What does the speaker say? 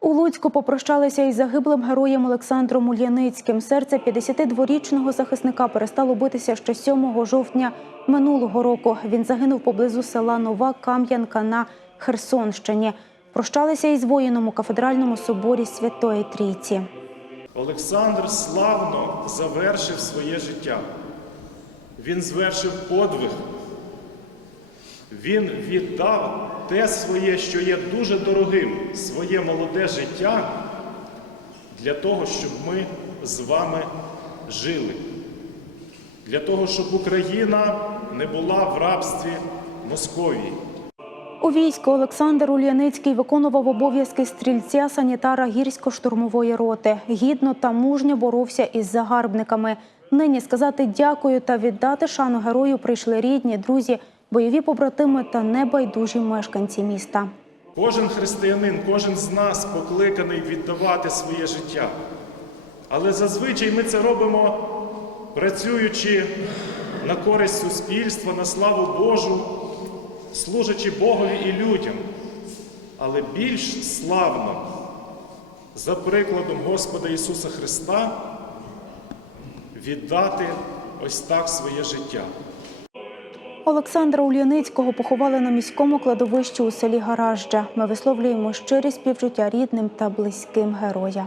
У Луцьку попрощалися із загиблим героєм Олександром Ульяницьким. Серце 52-річного захисника перестало битися ще 7 жовтня минулого року. Він загинув поблизу села Нова Кам'янка на Херсонщині. Прощалися із воїном у кафедральному соборі Святої Трійці. Олександр славно завершив своє життя. Він звершив подвиг. Він віддав те своє, що є дуже дорогим, своє молоде життя для того, щоб ми з вами жили. Для того, щоб Україна не була в рабстві Московії. У війську Олександр Ульяницький виконував обов'язки стрільця санітара гірсько-штурмової роти. Гідно та мужньо боровся із загарбниками. Нині сказати дякую та віддати шану герою прийшли рідні, друзі, бойові побратими та небайдужі мешканці міста. Кожен християнин, кожен з нас покликаний віддавати своє життя. Але зазвичай ми це робимо, працюючи на користь суспільства, на славу Божу, служачи Богові і людям. Але більш славно, за прикладом Господа Ісуса Христа, віддати ось так своє життя. Олександра Ульяницького поховали на міському кладовищі у селі Гаражджа. Ми висловлюємо щирі співчуття рідним та близьким героя.